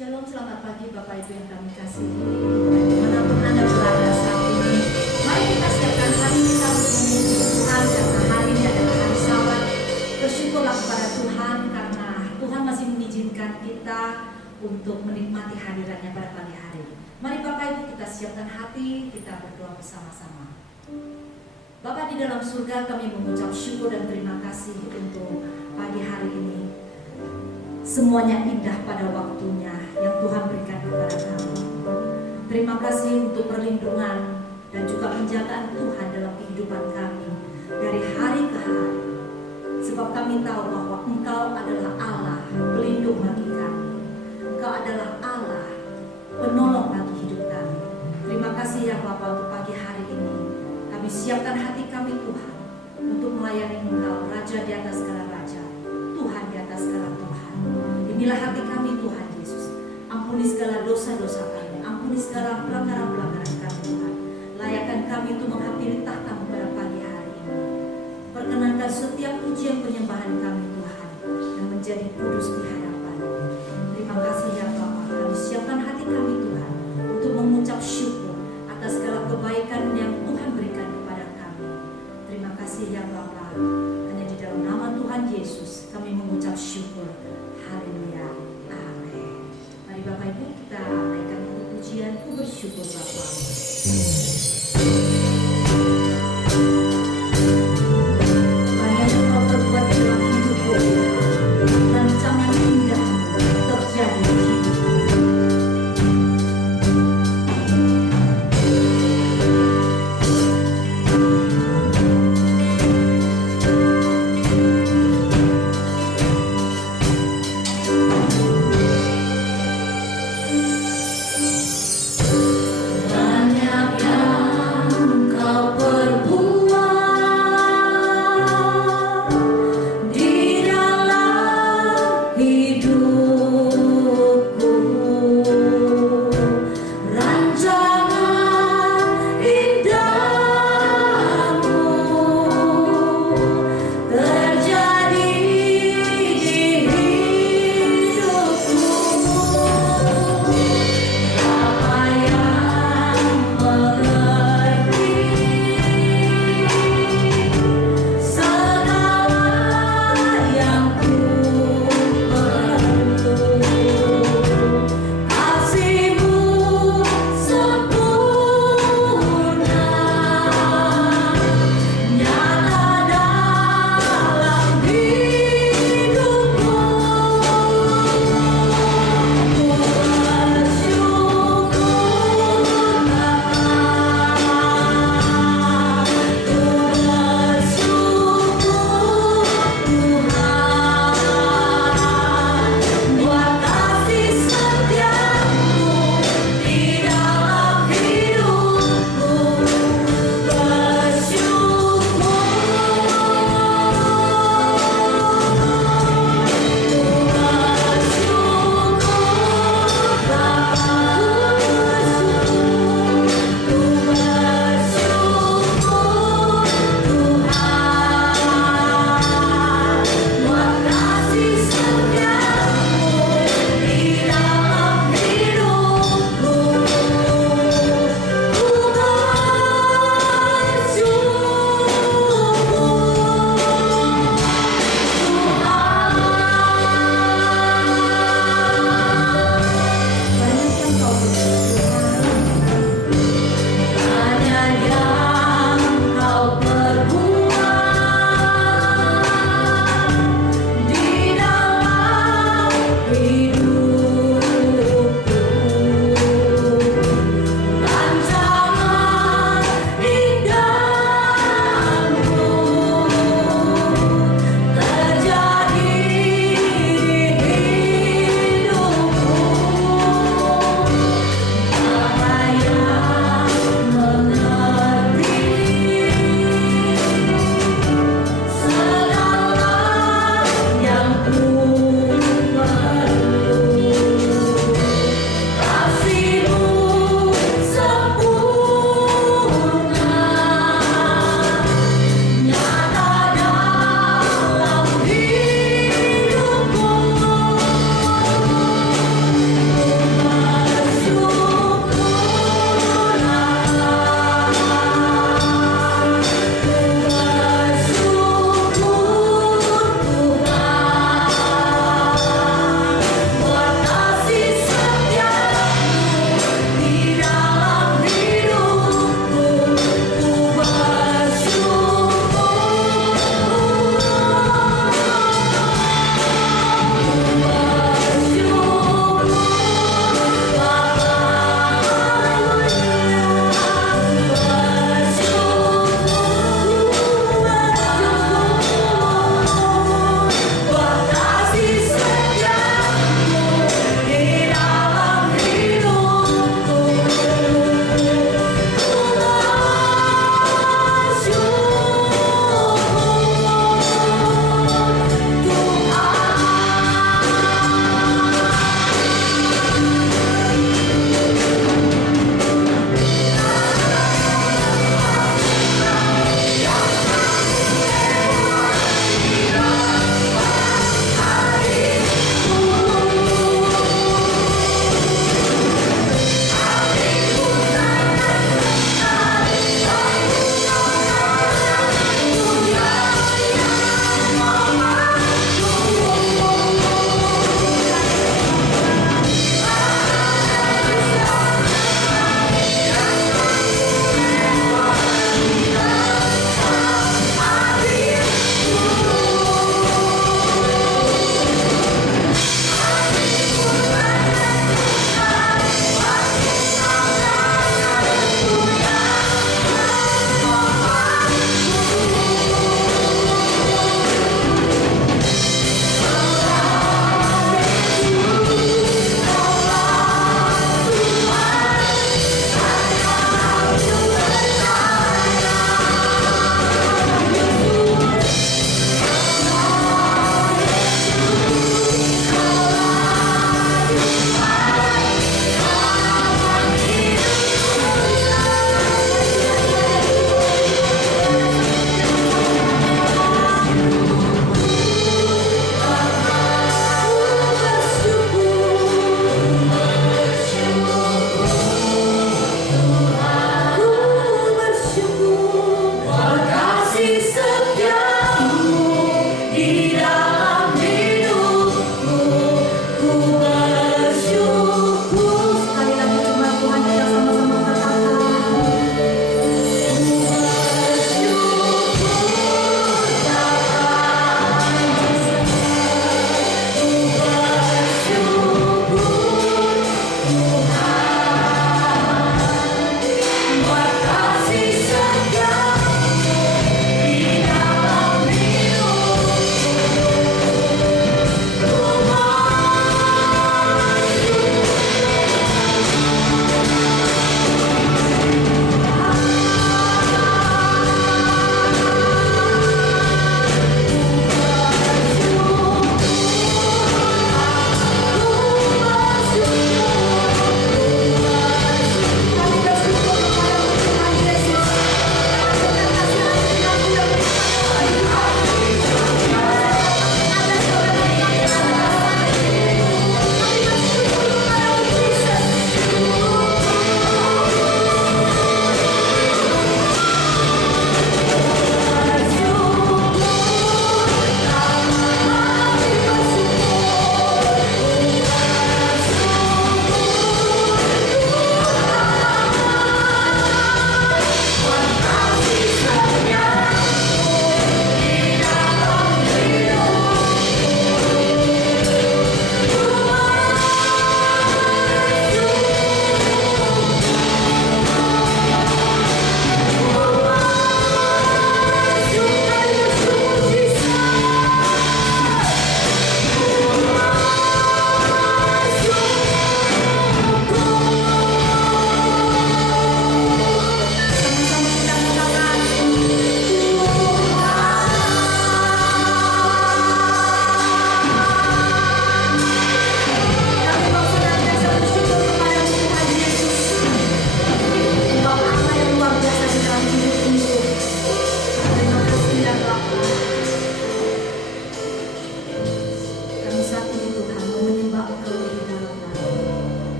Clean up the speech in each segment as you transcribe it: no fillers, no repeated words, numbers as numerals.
Shalom, selamat pagi Bapak Ibu yang kami kasihi. Dimanapun Anda berada saat ini, mari kita siapkan hari kita untuk memuji Tuhan karena hari ini adalah hari Sabat. Bersyukurlah kepada Tuhan karena Tuhan masih mengizinkan kita untuk menikmati hadirannya pada pagi hari. Mari Bapak Ibu kita siapkan hati, kita berdoa bersama-sama. Bapa di dalam surga, kami mengucap syukur dan terima kasih untuk pagi hari ini. Semuanya indah pada waktunya yang Tuhan berikan kepada kami. Terima kasih untuk perlindungan dan juga penjagaan Tuhan dalam kehidupan kami dari hari ke hari. Sebab kami tahu bahwa Engkau adalah Allah pelindung bagi kami. Engkau adalah Allah penolong bagi hidup kami. Terima kasih ya Bapa untuk pagi hari ini. Kami siapkan hati kami Tuhan untuk melayani Engkau, Raja di atas segala raja, Tuhan di atas segala Tuhan. Inilah hati kami Tuhan Yesus. Ampuni segala dosa-dosa kami, ampuni segala pelanggaran-pelanggaran kami Tuhan. Layakkan kami untuk menghampiri tahta-Mu pada pagi hari ini. Perkenankan setiap pujian penyembahan kami Tuhan yang menjadi kudus di hadapan-Mu. Terima kasih ya Bapa. Kami siapkan hati kami Tuhan untuk mengucap syukur atas segala kebaikan yang Tuhan berikan kepada kami. Terima kasih ya Bapa. Hanya di dalam nama Tuhan Yesus kami mengucap syukur. Haleluya. Amin. Mari Bapak Ibu kita naikkan pujian, ku bersyukur Bapa. Banyak yang Kau perbuat dalam hidupku, rancangan indah terjadi di hidupku. Banyak yang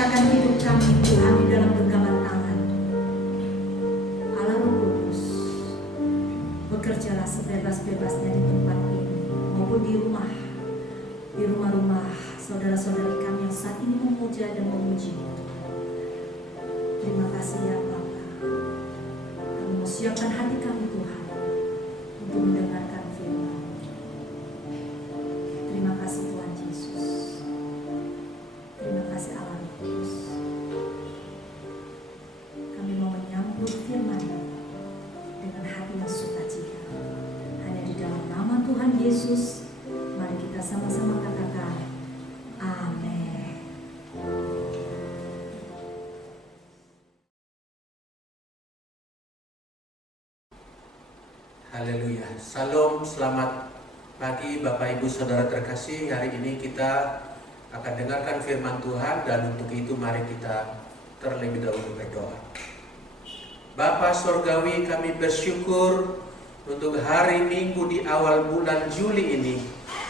menyerahkan hidup kami Tuhan di dalam genggaman tangan. Allah Roh Kudus, bekerjalah sebebas-bebasnya di tempat ini maupun di rumah-rumah saudara-saudari kami yang saat ini memuja dan memuji. Terima kasih ya Bapa. Kami mau siapkan hati kami Tuhan untuk mendengarkan firman. Terima kasih Tuhan Yesus. Terima kasih Allah Kudus. Kami mau menyambut firman dengan hati yang sukacita. Hanya di dalam nama Tuhan Yesus, mari kita sama-sama katakan amin. Haleluya. Salam, selamat pagi Bapak Ibu Saudara terkasih. Hari ini kita akan dengarkan firman Tuhan, dan untuk itu mari kita terlebih dahulu berdoa. Bapa Surgawi, kami bersyukur untuk hari Minggu di awal bulan Juli ini.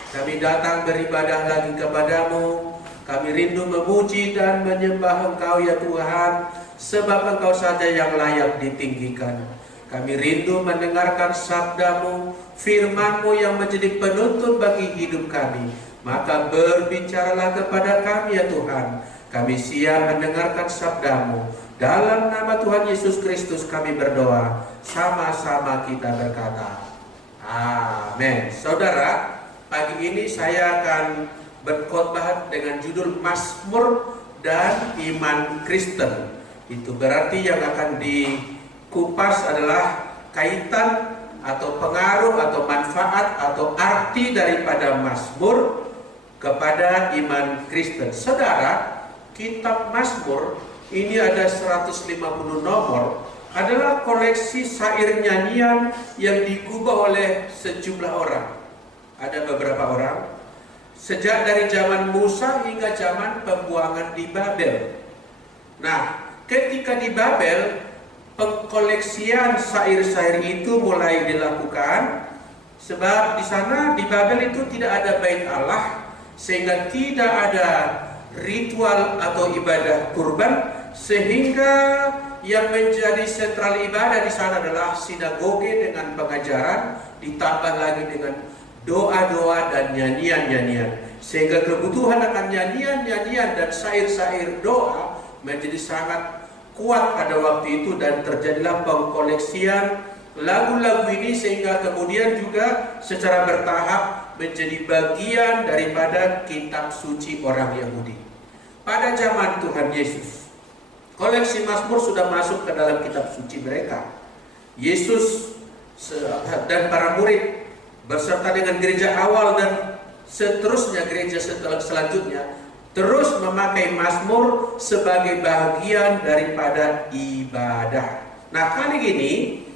Kami datang beribadah lagi kepadamu. Kami rindu memuji dan menyembah Engkau ya Tuhan, sebab Engkau saja yang layak ditinggikan. Kami rindu mendengarkan sabda-Mu, firman-Mu yang menjadi penuntun bagi hidup kami. Maka berbicaralah kepada kami ya Tuhan. Kami siap mendengarkan sabda-Mu. Dalam nama Tuhan Yesus Kristus kami berdoa. Sama-sama kita berkata amin. Saudara, pagi ini saya akan berkhotbah dengan judul Mazmur dan Iman Kristen. Itu berarti yang akan dikupas adalah kaitan atau pengaruh atau manfaat atau arti daripada Mazmur kepada iman Kristen. Saudara, kitab Mazmur ini ada 150 nomor, adalah koleksi syair nyanyian yang digubah oleh sejumlah orang. Ada beberapa orang sejak dari zaman Musa hingga zaman pembuangan di Babel. Nah, ketika di Babel, pengkoleksian syair-syair itu mulai dilakukan, sebab di sana di Babel itu tidak ada bait Allah, sehingga tidak ada ritual atau ibadah kurban, sehingga yang menjadi sentral ibadah di sana adalah sinagoge dengan pengajaran, ditambah lagi dengan doa-doa dan nyanyian-nyanyian, sehingga kebutuhan akan nyanyian-nyanyian dan syair-syair doa menjadi sangat kuat pada waktu itu, dan terjadilah pengkoleksian lagu-lagu ini, sehingga kemudian juga secara bertahap menjadi bagian daripada kitab suci orang Yahudi. Pada zaman Tuhan Yesus, koleksi Mazmur sudah masuk ke dalam kitab suci mereka. Yesus dan para murid beserta dengan gereja awal dan seterusnya gereja selanjutnya terus memakai Mazmur sebagai bagian daripada ibadah. Nah, kali ini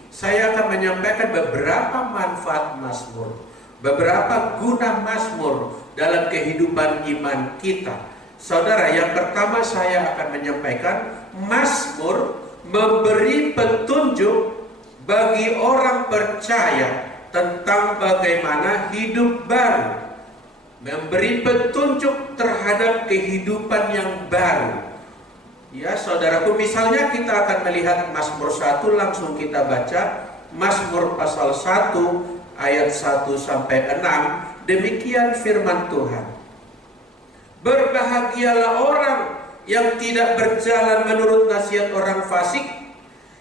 saya akan menyampaikan beberapa manfaat Mazmur, beberapa guna Mazmur dalam kehidupan iman kita. Saudara, yang pertama saya akan menyampaikan Mazmur memberi petunjuk bagi orang percaya tentang bagaimana hidup baru, memberi petunjuk terhadap kehidupan yang baru. Ya, saudaraku, misalnya kita akan melihat Mazmur 1, langsung kita baca Mazmur pasal 1 ayat 1 sampai 6. Demikian firman Tuhan. Berbahagialah orang yang tidak berjalan menurut nasihat orang fasik,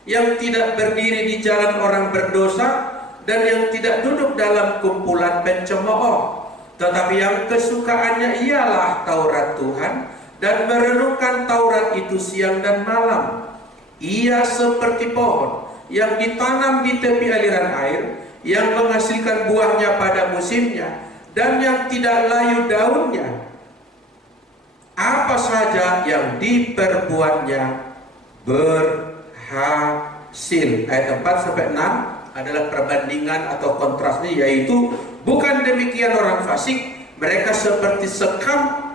yang tidak berdiri di jalan orang berdosa, dan yang tidak duduk dalam kumpulan pencemooh. Tetapi yang kesukaannya ialah Taurat Tuhan, dan merenungkan Taurat itu siang dan malam. Ia seperti pohon yang ditanam di tepi aliran air, yang menghasilkan buahnya pada musimnya, dan yang tidak layu daunnya. Apa saja yang diperbuatnya berhasil. Ayat 4 sampai 6 adalah perbandingan atau kontrasnya, yaitu bukan demikian orang fasik, mereka seperti sekam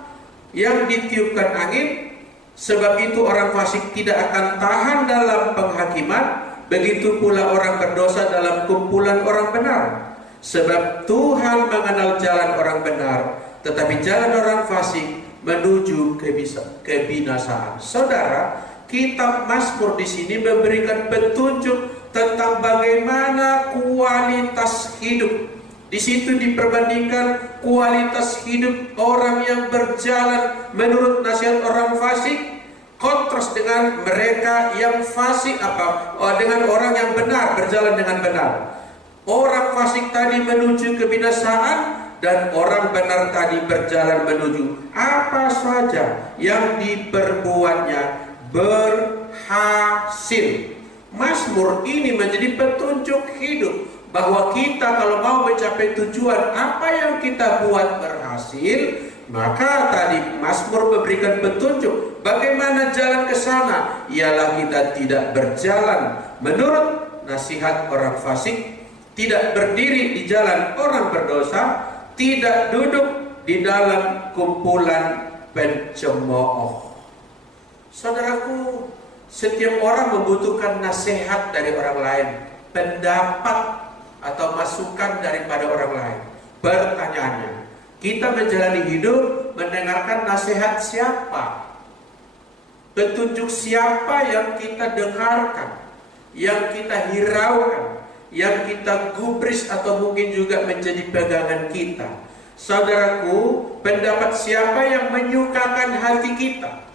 yang ditiupkan angin, sebab itu orang fasik tidak akan tahan dalam penghakiman, begitu pula orang berdosa dalam kumpulan orang benar. Sebab Tuhan mengenal jalan orang benar, tetapi jalan orang fasik menuju kebinasaan. Saudara, kitab Mazmur di sini memberikan petunjuk tentang bagaimana kualitas hidup. Di situ diperbandingkan kualitas hidup orang yang berjalan menurut nasihat orang fasik, kontras dengan mereka yang fasik dengan orang yang benar, berjalan dengan benar. Orang fasik tadi menuju kebinasaan dan orang benar tadi berjalan menuju apa saja yang diperbuatnya berhasil. Mazmur ini menjadi petunjuk hidup bahwa kita kalau mau mencapai tujuan, apa yang kita buat berhasil, maka tadi Mazmur memberikan petunjuk bagaimana jalan ke sana. Ialah kita tidak berjalan menurut nasihat orang fasik, tidak berdiri di jalan orang berdosa, tidak duduk di dalam kumpulan pencemooh. Saudaraku, setiap orang membutuhkan nasihat dari orang lain, pendapat atau masukan daripada orang lain. Pertanyaannya, kita menjalani hidup mendengarkan nasihat siapa? Petunjuk siapa yang kita dengarkan, yang kita hiraukan, yang kita gubris atau mungkin juga menjadi pegangan kita? Saudaraku, pendapat siapa yang menyukakan hati kita?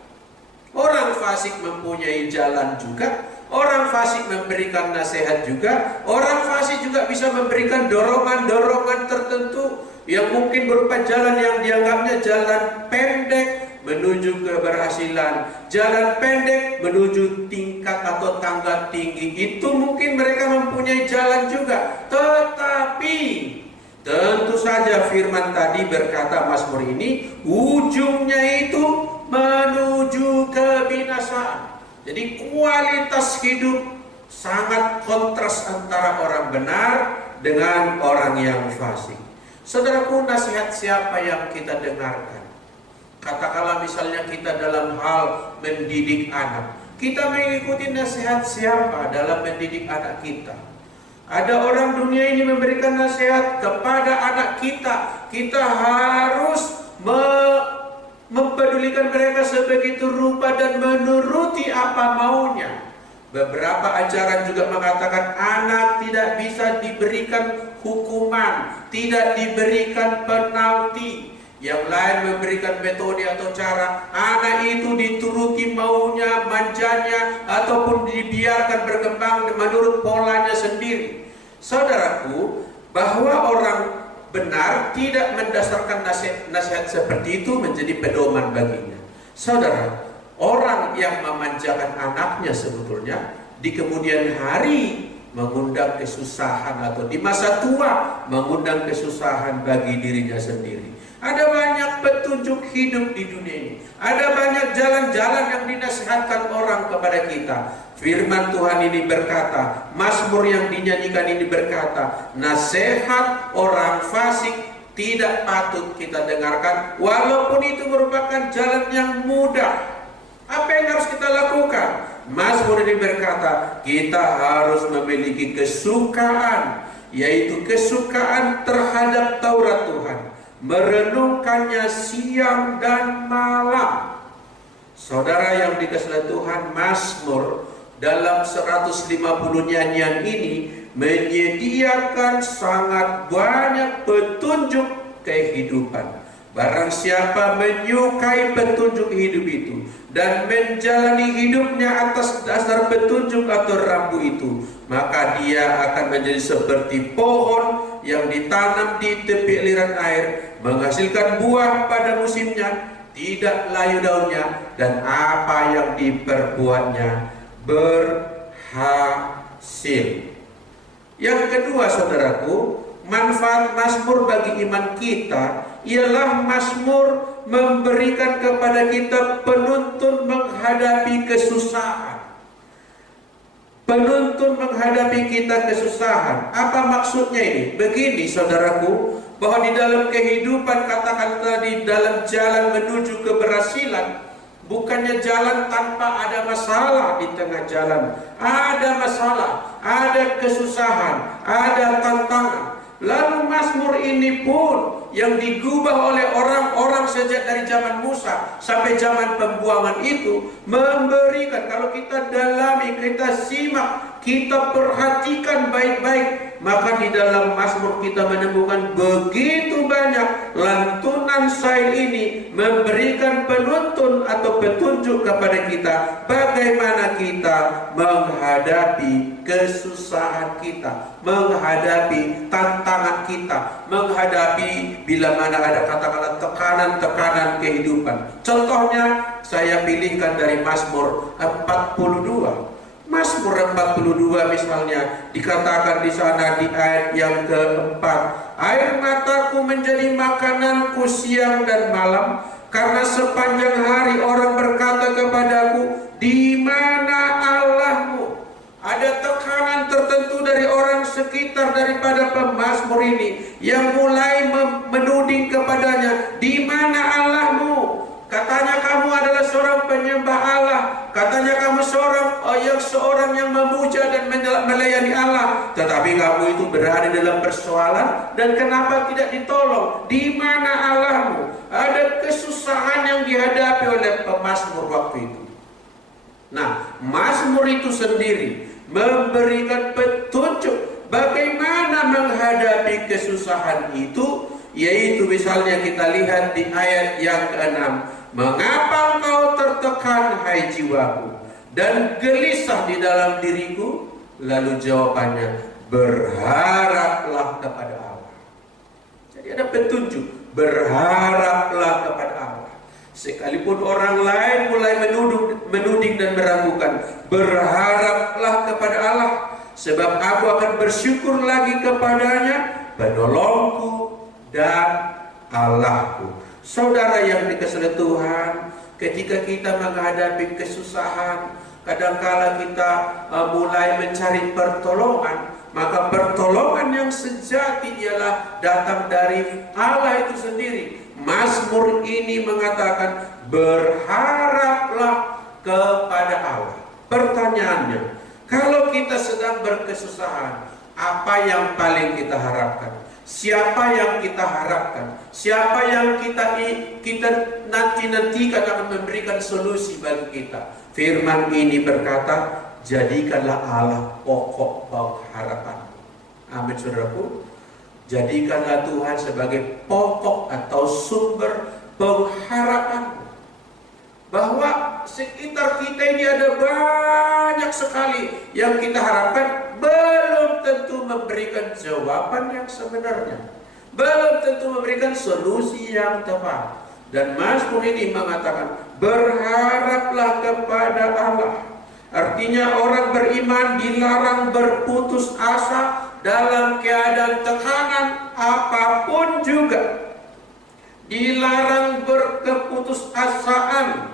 Orang fasik mempunyai jalan juga, orang fasik memberikan nasihat juga, orang fasik juga bisa memberikan dorongan-dorongan tertentu yang mungkin berupa jalan yang dianggapnya jalan pendek menuju keberhasilan, jalan pendek menuju tingkat atau tangga tinggi. Itu mungkin mereka mempunyai jalan juga, tetapi tentu saja firman tadi berkata Mazmur ini ujungnya itu menuju kebinasaan. Jadi kualitas hidup sangat kontras antara orang benar dengan orang yang fasik. Saudaraku, nasihat siapa yang kita dengarkan? Katakanlah misalnya kita dalam hal mendidik anak, kita mengikuti nasihat siapa dalam mendidik anak kita? Ada orang dunia ini memberikan nasihat kepada anak kita, kita harus mempedulikan mereka sebegitu rupa dan menuruti apa maunya. Beberapa ajaran juga mengatakan anak tidak bisa diberikan hukuman, tidak diberikan penalti. Yang lain memberikan metode atau cara anak itu dituruti maunya, manjanya, ataupun dibiarkan berkembang menurut polanya sendiri. Saudaraku, bahwa orang benar tidak mendasarkan nasihat seperti itu menjadi pedoman baginya. Saudara, orang yang memanjakan anaknya sebetulnya di kemudian hari mengundang kesusahan, atau di masa tua mengundang kesusahan bagi dirinya sendiri. Ada banyak petunjuk hidup di dunia ini. Ada banyak jalan-jalan yang dinasihatkan orang kepada kita. Firman Tuhan ini berkata, Mazmur yang dinyanyikan ini berkata, nasihat orang fasik tidak patut kita dengarkan, walaupun itu merupakan jalan yang mudah. Apa yang harus kita lakukan? Mazmur ini berkata, kita harus memiliki kesukaan, yaitu kesukaan terhadap Taurat Tuhan, merenungkannya siang dan malam. Saudara yang dikasihi Tuhan, Mazmur dalam 150 nyanyian ini menyediakan sangat banyak petunjuk kehidupan. Barang siapa menyukai petunjuk hidup itu dan menjalani hidupnya atas dasar petunjuk atau rambu itu, maka dia akan menjadi seperti pohon yang ditanam di tepi aliran air, menghasilkan buah pada musimnya, tidak layu daunnya, dan apa yang diperbuatnya berhasil. Yang kedua, saudaraku, manfaat Mazmur bagi iman kita ialah Mazmur memberikan kepada kita penuntun menghadapi kesusahan. Penuntun menghadapi kita kesusahan. Apa maksudnya ini? Begini saudaraku, bahwa di dalam kehidupan, katakan tadi, dalam jalan menuju keberhasilan, bukannya jalan tanpa ada masalah di tengah jalan. Ada masalah, ada kesusahan, ada tantangan. Lalu Mazmur ini pun yang digubah oleh orang-orang sejak dari zaman Musa sampai zaman pembuangan itu memberikan, kalau kita dalami, kita simak, kita perhatikan baik-baik, maka di dalam Mazmur kita menemukan begitu banyak lantunan syair ini memberikan penuntun atau petunjuk kepada kita bagaimana kita menghadapi kesusahan kita, menghadapi tantangan kita, menghadapi bila mana ada katakanlah tekanan-tekanan kehidupan. Contohnya saya pilihkan dari Mazmur 42. Mazmur 42 misalnya dikatakan di sana di ayat yang keempat, air mataku menjadi makananku siang dan malam, karena sepanjang hari orang berkata kepadaku, di mana Allahmu? Ada tekanan tertentu dari orang sekitar daripada pemazmur ini yang mulai menuding kepadanya, di mana Allahmu? Katanya kamu adalah seorang penyembah Allah, katanya kamu seorang yang memuja dan melayani Allah, tetapi kamu itu berada dalam persoalan dan kenapa tidak ditolong? Di mana Allahmu? Ada kesusahan yang dihadapi oleh pemazmur waktu itu. Nah, Mazmur itu sendiri memberikan petunjuk bagaimana menghadapi kesusahan itu, yaitu misalnya kita lihat di ayat yang ke-6, mengapa engkau tertekan hai jiwaku dan gelisah di dalam diriku? Lalu jawabannya, berharaplah kepada Allah. Jadi ada petunjuk, berharaplah kepada Allah. Sekalipun orang lain mulai menuding dan meragukan, berharaplah kepada Allah, sebab aku akan bersyukur lagi kepadanya, penolongku dan Allahku. Saudara yang dikasihi Tuhan, ketika kita menghadapi kesusahan, kadangkala kita mulai mencari pertolongan, maka pertolongan yang sejati ialah datang dari Allah itu sendiri. Mazmur ini mengatakan berharaplah kepada Allah. Pertanyaannya, kalau kita sedang berkesusahan, apa yang paling kita harapkan? Siapa yang kita harapkan? Siapa yang kita nantikan akan memberikan solusi bagi kita? Firman ini berkata, jadikanlah Allah pokok pengharapan. Amin, saudaraku. Jadikanlah Tuhan sebagai pokok atau sumber pengharapan. Bahwa sekitar kita ini ada banyak sekali yang kita harapkan, belum tentu memberikan jawaban yang sebenarnya, belum tentu memberikan solusi yang tepat. Dan Mazmur ini mengatakan berharaplah kepada Allah. Artinya orang beriman dilarang berputus asa dalam keadaan tekanan apapun juga. Dilarang berkeputusasaan.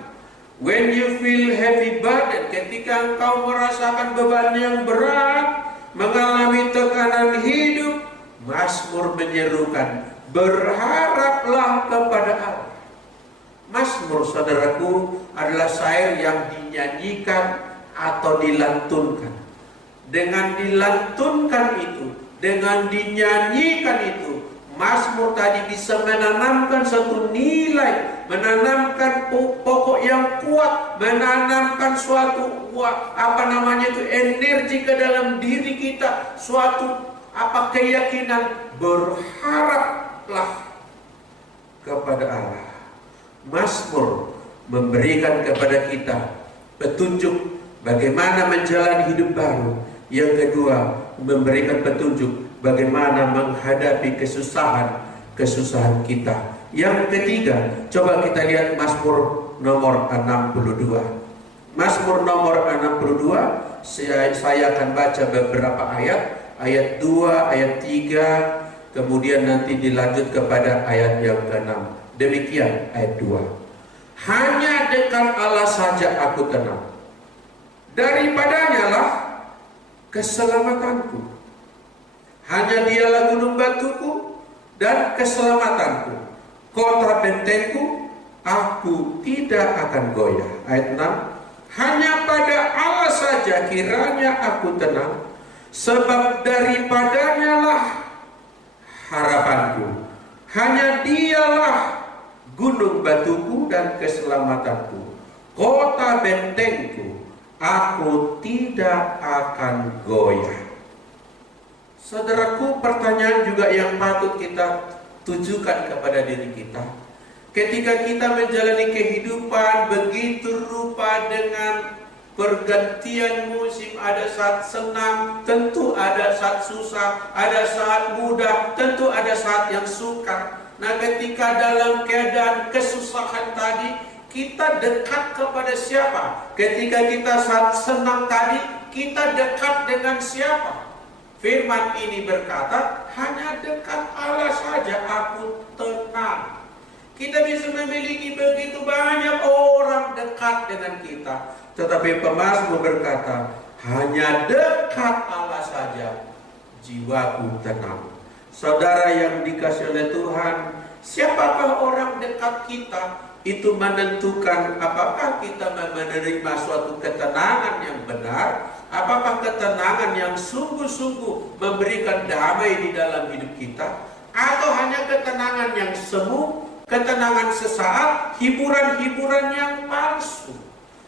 When you feel heavy burden, ketika engkau merasakan beban yang berat, mengalami tekanan hidup, Mazmur menyerukan, berharaplah kepada Allah. Mazmur, saudaraku, adalah syair yang dinyanyikan atau dilantunkan. Dengan dilantunkan itu, dengan dinyanyikan itu, Mazmur tadi bisa menanamkan satu nilai, menanamkan pokok yang kuat, menanamkan suatu energi ke dalam diri kita, suatu keyakinan, berharaplah kepada Allah. Mazmur memberikan kepada kita petunjuk bagaimana menjalani hidup baru. Yang kedua, memberikan petunjuk bagaimana menghadapi kesusahan kita. Yang ketiga, coba kita lihat Mazmur nomor 62. Mazmur nomor 62, saya akan baca beberapa ayat. Ayat 2, ayat 3, kemudian nanti dilanjut kepada ayat yang ke-6. Demikian ayat 2. Hanya dekat Allah saja aku tenang, daripadanya lah keselamatanku. Hanya dialah gunung batuku dan keselamatanku, kota bentengku, aku tidak akan goyah. Ayat 6. Hanya pada Allah saja kiranya aku tenang, sebab daripadanya lah harapanku. Hanya Dialah gunung batuku dan keselamatanku, kota bentengku, aku tidak akan goyah. Saudaraku, pertanyaan juga yang patut kita tujukan kepada diri kita. Ketika kita menjalani kehidupan begitu rupa dengan pergantian musim, ada saat senang, tentu ada saat susah, ada saat mudah, tentu ada saat yang sukar. Nah, ketika dalam keadaan kesusahan tadi, kita dekat kepada siapa? Ketika kita saat senang tadi, kita dekat dengan siapa? Firman ini berkata, hanya dekat Allah saja aku tenang. Kita bisa memiliki begitu banyak orang dekat dengan kita, tetapi pemazmur berkata, hanya dekat Allah saja jiwaku tenang. Saudara yang dikasihi oleh Tuhan, siapakah orang dekat kita? Itu menentukan apakah kita menerima suatu ketenangan yang benar, apakah ketenangan yang sungguh-sungguh memberikan damai di dalam hidup kita, atau hanya ketenangan yang semu, ketenangan sesaat, hiburan-hiburan yang palsu.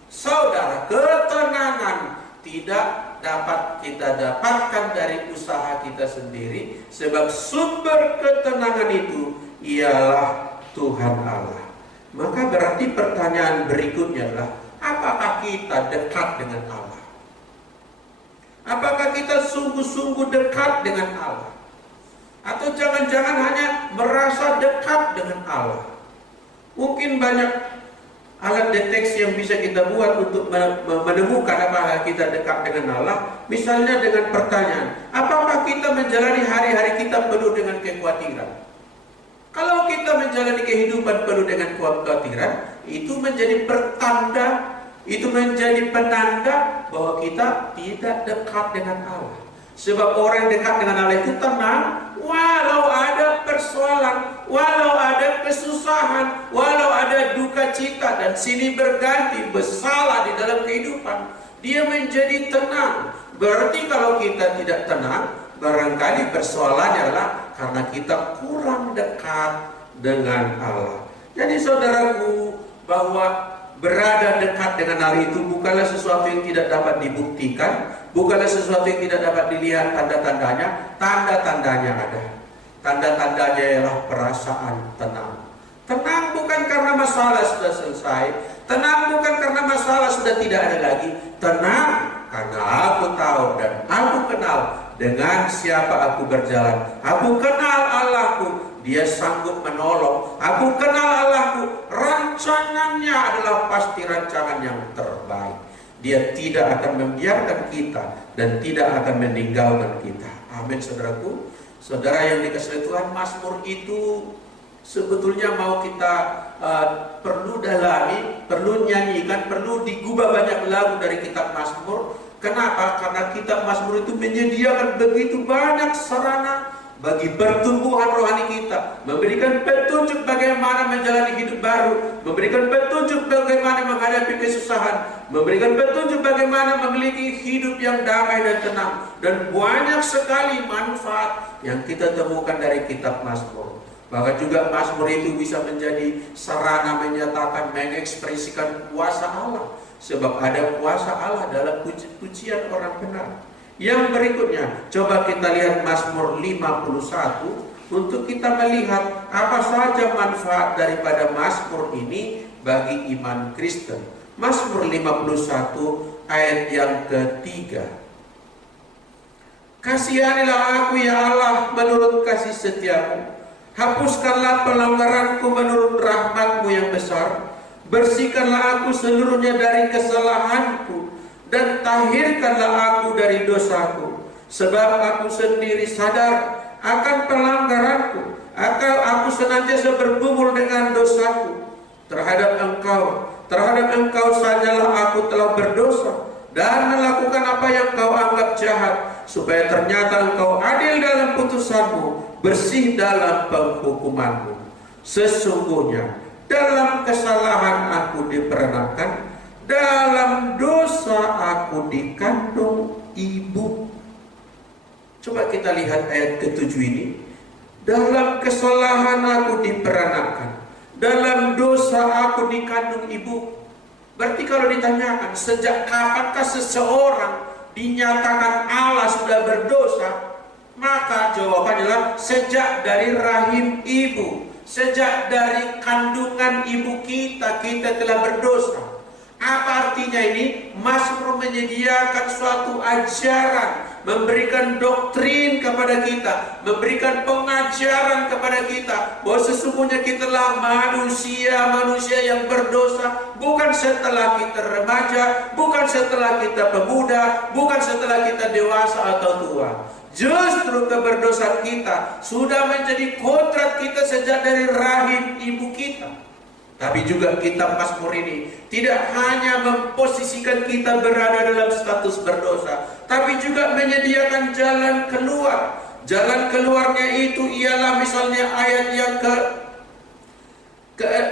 Saudara, ketenangan tidak dapat kita dapatkan dari usaha kita sendiri, sebab sumber ketenangan itu ialah Tuhan Allah. Maka berarti pertanyaan berikutnya adalah, apakah kita dekat dengan Allah? Apakah kita sungguh-sungguh dekat dengan Allah? Atau jangan-jangan hanya merasa dekat dengan Allah? Mungkin banyak alat deteksi yang bisa kita buat untuk menemukan apakah kita dekat dengan Allah. Misalnya dengan pertanyaan, apakah kita menjalani hari-hari kita penuh dengan kekhawatiran? Kalau kita menjalani kehidupan penuh dengan kekhawatiran, itu menjadi pertanda, itu menjadi penanda bahwa kita tidak dekat dengan Allah. Sebab orang yang dekat dengan Allah itu tenang, walau ada persoalan, walau ada kesusahan, walau ada duka cita dan silih berganti bersalah di dalam kehidupan, dia menjadi tenang. Berarti kalau kita tidak tenang, barangkali persoalannya adalah karena kita kurang dekat dengan Allah. Jadi saudaraku, bahwa berada dekat dengan Allah itu bukanlah sesuatu yang tidak dapat dibuktikan, bukanlah sesuatu yang tidak dapat dilihat tanda-tandanya. Tanda-tandanya ada. Tanda-tandanya ialah perasaan tenang. Tenang bukan karena masalah sudah selesai, tenang bukan karena masalah sudah tidak ada lagi. Tenang karena aku tahu dan aku kenal dengan siapa aku berjalan. Aku kenal Allahku, Dia sanggup menolong. Aku kenal Allahku, rancangannya adalah pasti rancangan yang terbaik. Dia tidak akan membiarkan kita dan tidak akan meninggalkan kita. Amin, saudaraku. Saudara yang dikasihi Tuhan, Mazmur itu sebetulnya mau kita perlu dalami, perlu nyanyikan, perlu digubah banyak lagu dari kitab Mazmur. Kenapa? Karena kitab Mazmur itu menyediakan begitu banyak sarana bagi pertumbuhan rohani kita, memberikan petunjuk bagaimana menjalani hidup baru, memberikan petunjuk bagaimana menghadapi kesusahan, memberikan petunjuk bagaimana memiliki hidup yang damai dan tenang, dan banyak sekali manfaat yang kita temukan dari kitab Mazmur. Bahkan juga Mazmur itu bisa menjadi sarana menyatakan, mengekspresikan kuasa Allah, sebab ada kuasa Allah dalam pujian orang benar. Yang berikutnya, coba kita lihat Mazmur 51 untuk kita melihat apa saja manfaat daripada Mazmur ini bagi iman Kristen. Mazmur 51 ayat yang ketiga. Kasihanilah aku ya Allah menurut kasih setiamu, hapuskanlah pelanggaranku menurut rahmatmu yang besar, bersihkanlah aku seluruhnya dari kesalahanku, dan tahirkanlah aku dari dosaku. Sebab aku sendiri sadar akan pelanggaranku, aku senantiasa bergumul dengan dosaku. Terhadap engkau sajalah aku telah berdosa dan melakukan apa yang kau anggap jahat, supaya ternyata engkau adil dalam putusanmu, bersih dalam penghukumanmu. Sesungguhnya dalam kesalahan aku diperanakan, dalam dosa aku dikandung ibu. Coba kita lihat ayat ke-7 ini. Dalam kesalahan aku diperanakan, dalam dosa aku dikandung ibu. Berarti kalau ditanyakan, sejak kapankah seseorang dinyatakan Allah sudah berdosa? Maka jawabannya adalah sejak dari rahim ibu, sejak dari kandungan ibu kita telah berdosa. Apa artinya ini? Mazmur menyediakan suatu ajaran, memberikan doktrin kepada kita, memberikan pengajaran kepada kita bahwa sesungguhnya kitalah manusia yang berdosa, bukan setelah kita remaja, bukan setelah kita pemuda, bukan setelah kita dewasa atau tua. Justru keberdosaan kita sudah menjadi kodrat kita sejak dari rahim ibu kita. Tapi juga kitab Mazmur ini tidak hanya memposisikan kita berada dalam status berdosa, tapi juga menyediakan jalan keluar. Jalan keluarnya itu ialah misalnya ayat yang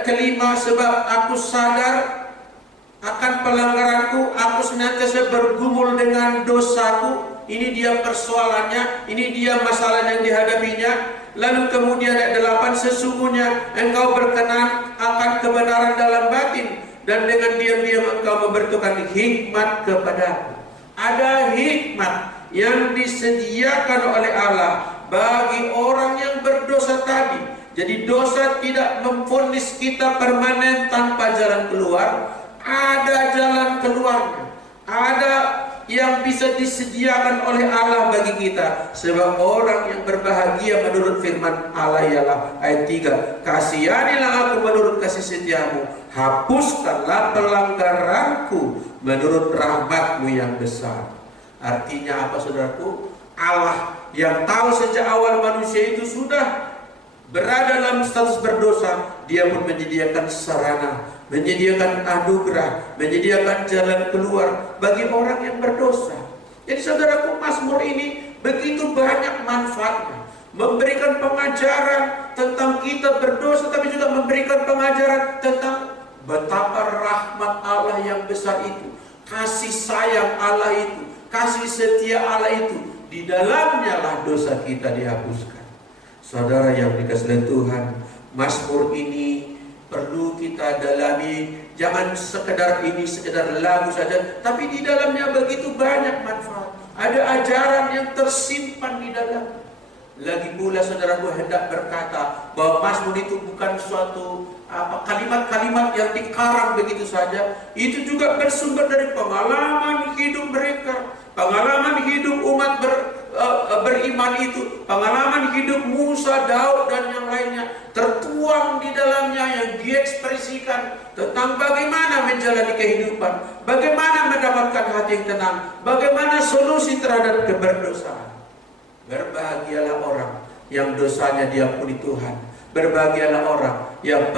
kelima, sebab aku sadar akan pelanggaranku, aku senantiasa bergumul dengan dosaku. Ini dia persoalannya, ini dia masalah yang dihadapinya. Lalu kemudian ayat 8, sesungguhnya engkau berkenan akan kebenaran dalam batin, dan dengan diam-diam engkau memberitahukan hikmat kepadaku. Ada hikmat yang disediakan oleh Allah bagi orang yang berdosa tadi. Jadi dosa tidak memvonis kita permanen tanpa jalan keluar. Ada jalan keluarnya, ada yang bisa disediakan oleh Allah bagi kita. Sebab orang yang berbahagia menurut firman Allah ialah ayat 3, kasihanilah aku menurut kasih setiamu, hapuskanlah pelanggaranku menurut rahmatmu yang besar. Artinya apa saudaraku? Allah yang tahu sejak awal manusia itu sudah berada dalam status berdosa, dia pun menyediakan sarana, menyediakan anugerah, menyediakan jalan keluar bagi orang yang berdosa. Jadi saudaraku, Mazmur ini begitu banyak manfaatnya, memberikan pengajaran tentang kita berdosa, tapi juga memberikan pengajaran tentang betapa rahmat Allah yang besar itu, kasih sayang Allah itu, kasih setia Allah itu. Di dalamnya lah dosa kita dihapuskan. Saudara yang dikasihi Tuhan, Mazmur ini perlu kita dalami. Jangan sekedar lagu saja, tapi di dalamnya begitu banyak manfaat. Ada ajaran yang tersimpan di dalam. Lagi pula saudaraku hendak berkata bahwa Mazmur itu bukan suatu kalimat-kalimat yang dikarang begitu saja. Itu juga bersumber dari pengalaman hidup mereka, pengalaman hidup umat beriman itu, pengalaman hidup Musa, Daud dan yang lainnya, tertuang di dalamnya yang diekspresikan tentang bagaimana menjalani kehidupan, bagaimana mendapatkan hati yang tenang, bagaimana solusi terhadap keberdosaan. Berbahagialah orang yang dosanya diampuni Tuhan. Berbahagialah orang yang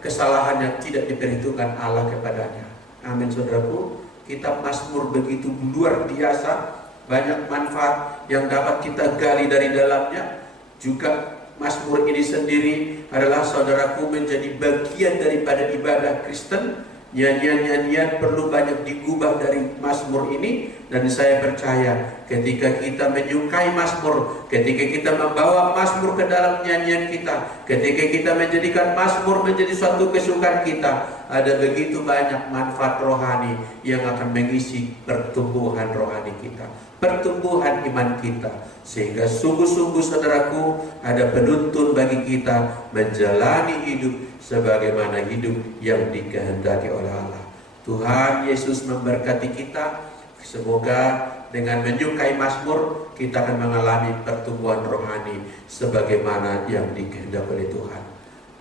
kesalahannya tidak diperhitungkan Allah kepadanya. Amin saudaraku. Kitab Mazmur begitu luar biasa, banyak manfaat yang dapat kita gali dari dalamnya. Juga Mazmur ini sendiri adalah saudaraku menjadi bagian daripada ibadah Kristen. Nyanyian-nyanyian perlu banyak digubah dari Mazmur ini. Dan saya percaya ketika kita menyukai Mazmur, ketika kita membawa Mazmur ke dalam nyanyian kita, ketika kita menjadikan Mazmur menjadi suatu kesukaan kita, ada begitu banyak manfaat rohani yang akan mengisi pertumbuhan rohani kita, pertumbuhan iman kita, sehingga sungguh-sungguh saudaraku ada penuntun bagi kita menjalani hidup sebagaimana hidup yang dikehendaki oleh Allah. Tuhan Yesus memberkati kita. Semoga dengan menyukai Mazmur kita akan mengalami pertumbuhan rohani sebagaimana yang dikehendaki oleh Tuhan.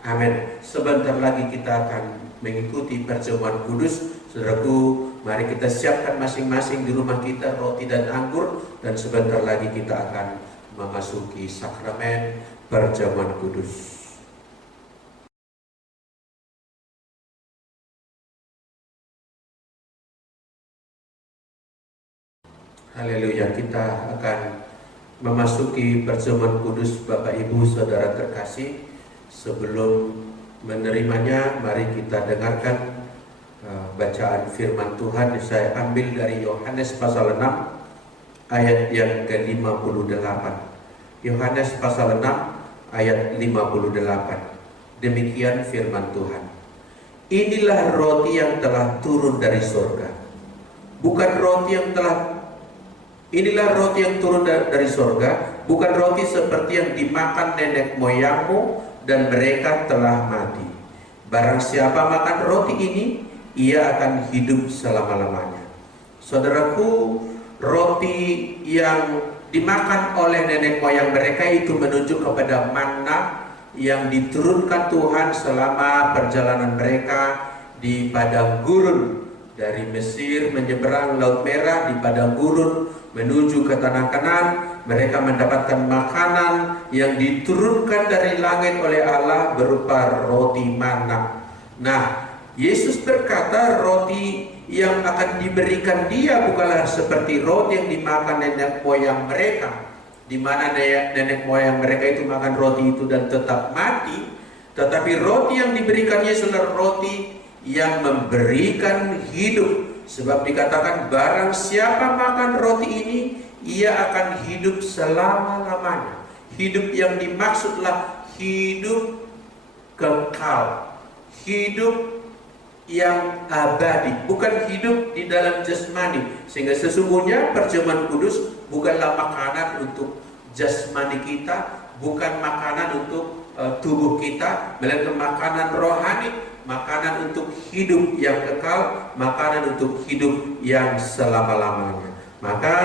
Amin. Sebentar lagi kita akan mengikuti perjamuan kudus. Saudaraku, mari kita siapkan masing-masing di rumah kita roti dan anggur, dan sebentar lagi kita akan memasuki sakramen perjamuan kudus. Haleluya, kita akan memasuki perjamuan kudus Bapak Ibu Saudara terkasih. Sebelum menerimanya, mari kita dengarkan bacaan firman Tuhan. Saya ambil dari Yohanes pasal 6 ayat yang ke-58. Yohanes pasal 6 ayat 58. Demikian firman Tuhan. Inilah roti yang telah turun dari surga. Bukan roti yang telah Inilah roti yang turun dari surga, bukan roti seperti yang dimakan nenek moyangmu dan mereka telah mati. Barang siapa makan roti ini, ia akan hidup selama-lamanya. Saudaraku, roti yang dimakan oleh nenek moyang mereka itu menunjuk kepada manna yang diturunkan Tuhan selama perjalanan mereka di padang gurun. Dari Mesir menyeberang Laut Merah di padang gurun menuju ke tanah Kanaan, mereka mendapatkan makanan yang diturunkan dari langit oleh Allah berupa roti manna. Nah, Yesus berkata roti yang akan diberikan dia bukanlah seperti roti yang dimakan nenek moyang mereka, di mana nenek moyang mereka itu makan roti itu dan tetap mati. Tetapi roti yang diberikan Yesus adalah roti yang memberikan hidup. Sebab dikatakan barang siapa makan roti ini, ia akan hidup selama-lamanya. Hidup yang dimaksudlah hidup kekal, hidup yang abadi, bukan hidup di dalam jasmani. Sehingga sesungguhnya perjamuan kudus bukanlah makanan untuk jasmani kita, bukan makanan untuk tubuh kita, melainkan makanan rohani, makanan untuk hidup yang kekal, makanan untuk hidup yang selama-lamanya. Maka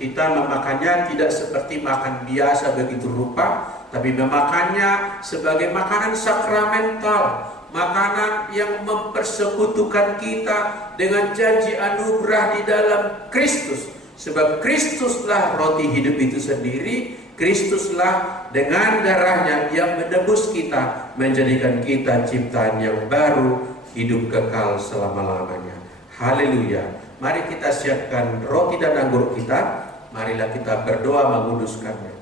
kita memakannya tidak seperti makan biasa begitu rupa, tapi memakannya sebagai makanan sakramental, makanan yang mempersekutukan kita dengan janji anugerah di dalam Kristus. Sebab Kristuslah roti hidup itu sendiri, Kristuslah dengan darahnya yang menebus kita, menjadikan kita ciptaan yang baru, hidup kekal selama-lamanya. Haleluya. Mari kita siapkan roti dan anggur kita. Marilah kita berdoa menguduskannya.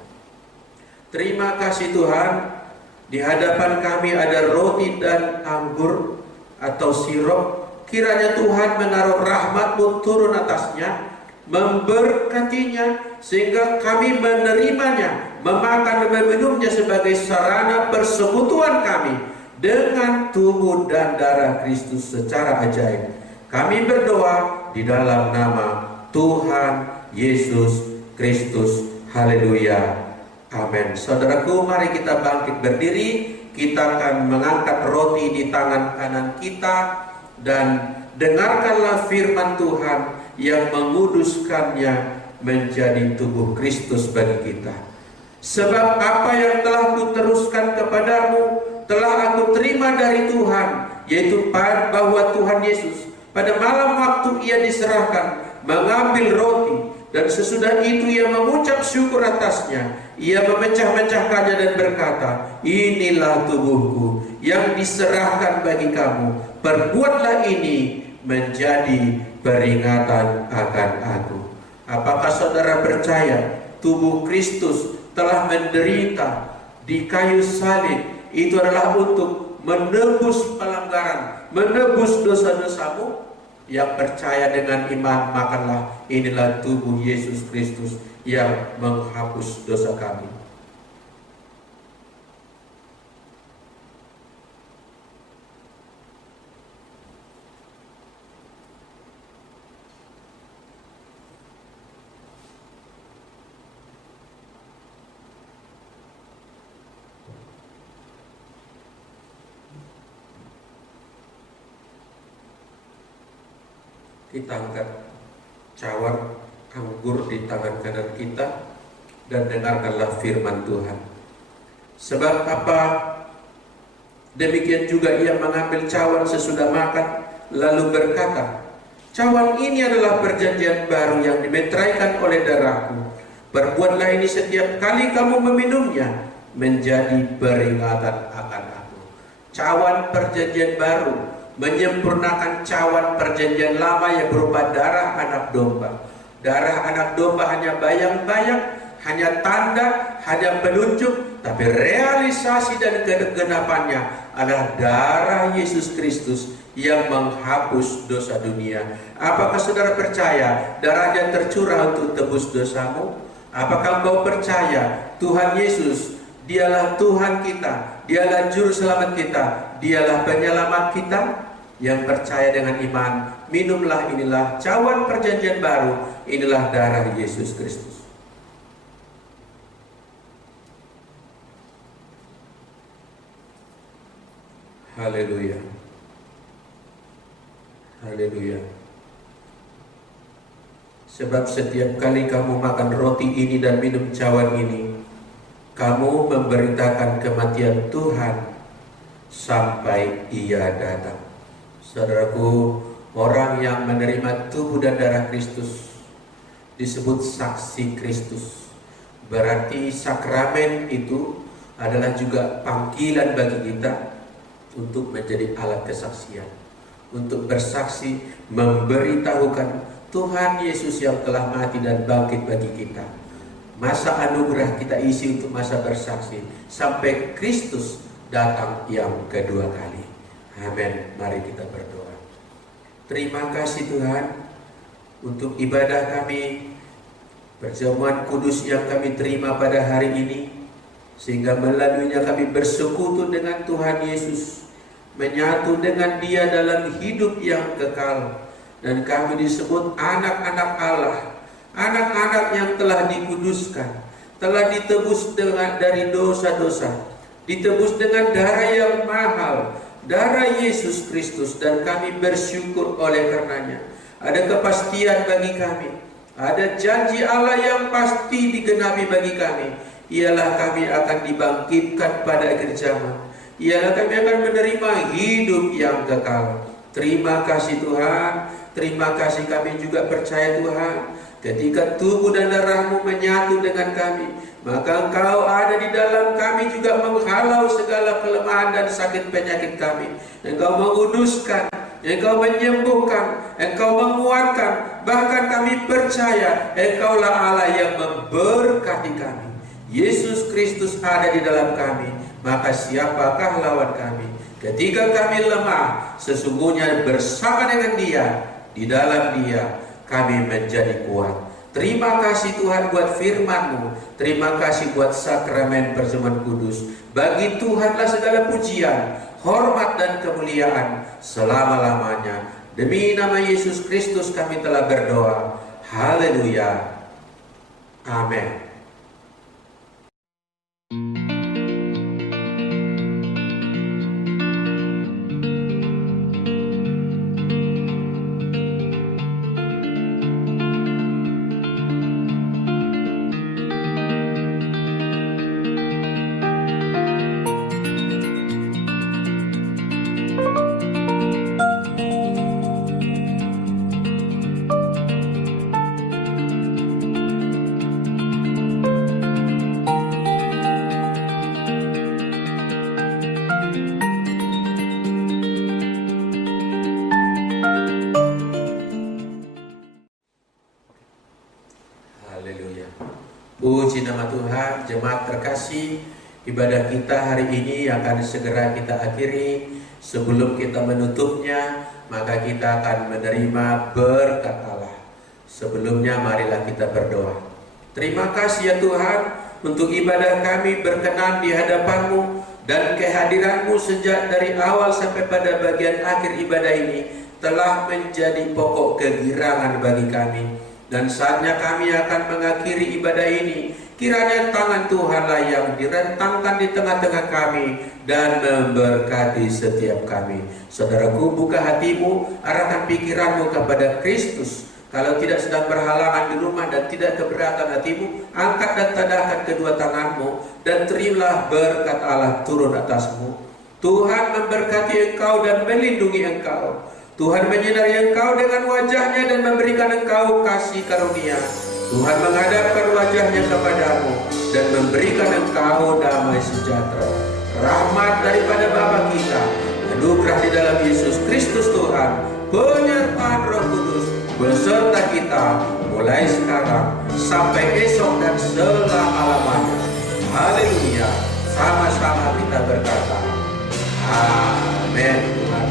Terima kasih Tuhan, di hadapan kami ada roti dan anggur atau sirup. Kiranya Tuhan menaruh rahmat-Mu turun atasnya, memberkatinya sehingga kami menerimanya, memakan dan meminumnya sebagai sarana persekutuan kami dengan tubuh dan darah Kristus secara ajaib. Kami berdoa di dalam nama Tuhan Yesus Kristus. Haleluya. Amin. Saudaraku, mari kita bangkit berdiri. Kita akan mengangkat roti di tangan kanan kita dan dengarkanlah firman Tuhan yang menguduskannya menjadi tubuh Kristus bagi kita. Sebab apa yang telah kuteruskan kepadamu telah aku terima dari Tuhan, yaitu bahwa Tuhan Yesus pada malam waktu ia diserahkan mengambil roti, dan sesudah itu ia mengucap syukur atasnya, ia memecah-mecahkannya dan berkata, inilah tubuhku yang diserahkan bagi kamu, perbuatlah ini menjadi peringatan akan aku. Apakah saudara percaya tubuh Kristus telah menderita di kayu salib? Itu adalah untuk menebus pelanggaran, menebus dosa-dosamu. Yang percaya dengan iman, makanlah, inilah tubuh Yesus Kristus yang menghapus dosa kami. Kita angkat cawan anggur di tangan kanan kita dan dengarkanlah firman Tuhan. Sebab apa? Demikian juga ia mengambil cawan sesudah makan, lalu berkata, cawan ini adalah perjanjian baru yang dimeteraikan oleh darahku. Perbuatlah ini setiap kali kamu meminumnya, menjadi peringatan akan aku. Cawan perjanjian baru menyempurnakan cawan perjanjian lama yang berupa darah anak domba. Darah anak domba hanya bayang-bayang, hanya tanda, hanya penunjuk, tapi realisasi dan kegenapannya adalah darah Yesus Kristus yang menghapus dosa dunia. Apakah saudara percaya darahnya tercurah untuk tebus dosamu? Apakah engkau percaya Tuhan Yesus Dialah Tuhan kita, Dialah Juru Selamat kita, Dialah Penyelamat kita. Yang percaya dengan iman, minumlah, inilah cawan perjanjian baru, inilah darah Yesus Kristus. Haleluya. Haleluya. Sebab setiap kali kamu makan roti ini dan minum cawan ini, kamu memberitakan kematian Tuhan sampai Ia datang. Saudaraku, orang yang menerima tubuh dan darah Kristus disebut saksi Kristus. Berarti sakramen itu adalah juga panggilan bagi kita untuk menjadi alat kesaksian, untuk bersaksi, memberitahukan Tuhan Yesus yang telah mati dan bangkit bagi kita. Masa anugerah kita isi untuk masa bersaksi sampai Kristus datang yang kedua kali. Amin. Mari kita berdoa. Terima kasih Tuhan untuk ibadah kami, perjamuan kudus yang kami terima pada hari ini, sehingga melaluinya kami bersekutu dengan Tuhan Yesus, menyatu dengan Dia dalam hidup yang kekal, dan kami disebut anak-anak Allah, anak-anak yang telah dikuduskan, telah ditebus dari dosa-dosa, ditebus dengan darah yang mahal, darah Yesus Kristus, dan kami bersyukur oleh karenanya. Ada kepastian bagi kami, ada janji Allah yang pasti digenapi bagi kami, ialah kami akan dibangkitkan pada akhir zaman, ialah kami akan menerima hidup yang kekal. Terima kasih Tuhan, terima kasih. Kami juga percaya Tuhan, ketika tubuh dan darah-Mu menyatu dengan kami, maka Engkau ada di dalam kami juga menghalau segala kelemahan dan sakit penyakit kami. Engkau menguduskan, Engkau menyembuhkan, Engkau menguatkan. Bahkan kami percaya Engkaulah Allah yang memberkati kami. Yesus Kristus ada di dalam kami, maka siapakah lawan kami? Ketika kami lemah, sesungguhnya bersama dengan Dia, di dalam Dia kami menjadi kuat. Terima kasih Tuhan buat firman-Mu. Terima kasih buat sakramen perjamuan kudus. Bagi Tuhanlah segala pujian, hormat dan kemuliaan selama-lamanya. Demi nama Yesus Kristus kami telah berdoa. Haleluya. Amin. Puji nama Tuhan. Jemaat terkasih, ibadah kita hari ini akan segera kita akhiri. Sebelum kita menutupnya, maka kita akan menerima berkat Allah. Sebelumnya marilah kita berdoa. Terima kasih ya Tuhan untuk ibadah kami berkenan di hadapan-Mu, dan kehadiran-Mu sejak dari awal sampai pada bagian akhir ibadah ini telah menjadi pokok kegirangan bagi kami. Dan saatnya kami akan mengakhiri ibadah ini, kiranya tangan Tuhanlah yang direntangkan di tengah-tengah kami dan memberkati setiap kami. Saudaraku, buka hatimu, arahkan pikiranmu kepada Kristus. Kalau tidak sedang berhalangan di rumah dan tidak keberatan hatimu, angkat dan tadahkan kedua tanganmu dan terimalah berkat Allah turun atasmu. Tuhan memberkati engkau dan melindungi engkau. Tuhan menyinari engkau dengan wajahnya dan memberikan engkau kasih karunia. Tuhan menghadapkan wajahnya kepadamu dan memberikan engkau damai sejahtera. Rahmat daripada Bapa kita, anugerah di dalam Yesus Kristus Tuhan, penyertaan Roh Kudus beserta kita mulai sekarang sampai esok dan selama-lamanya. Haleluya. Sama-sama kita berkata, amin. Tuhan.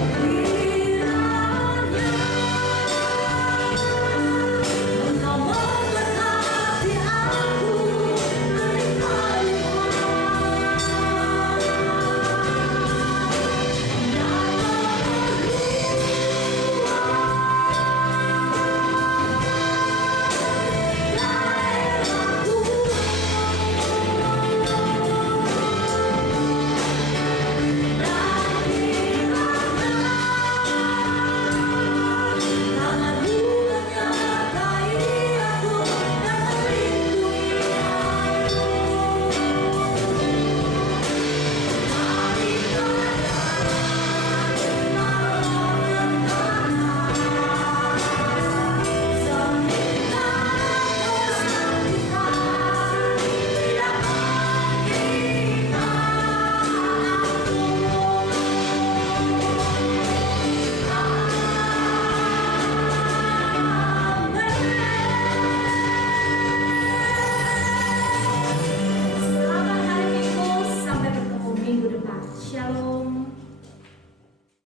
Shalom.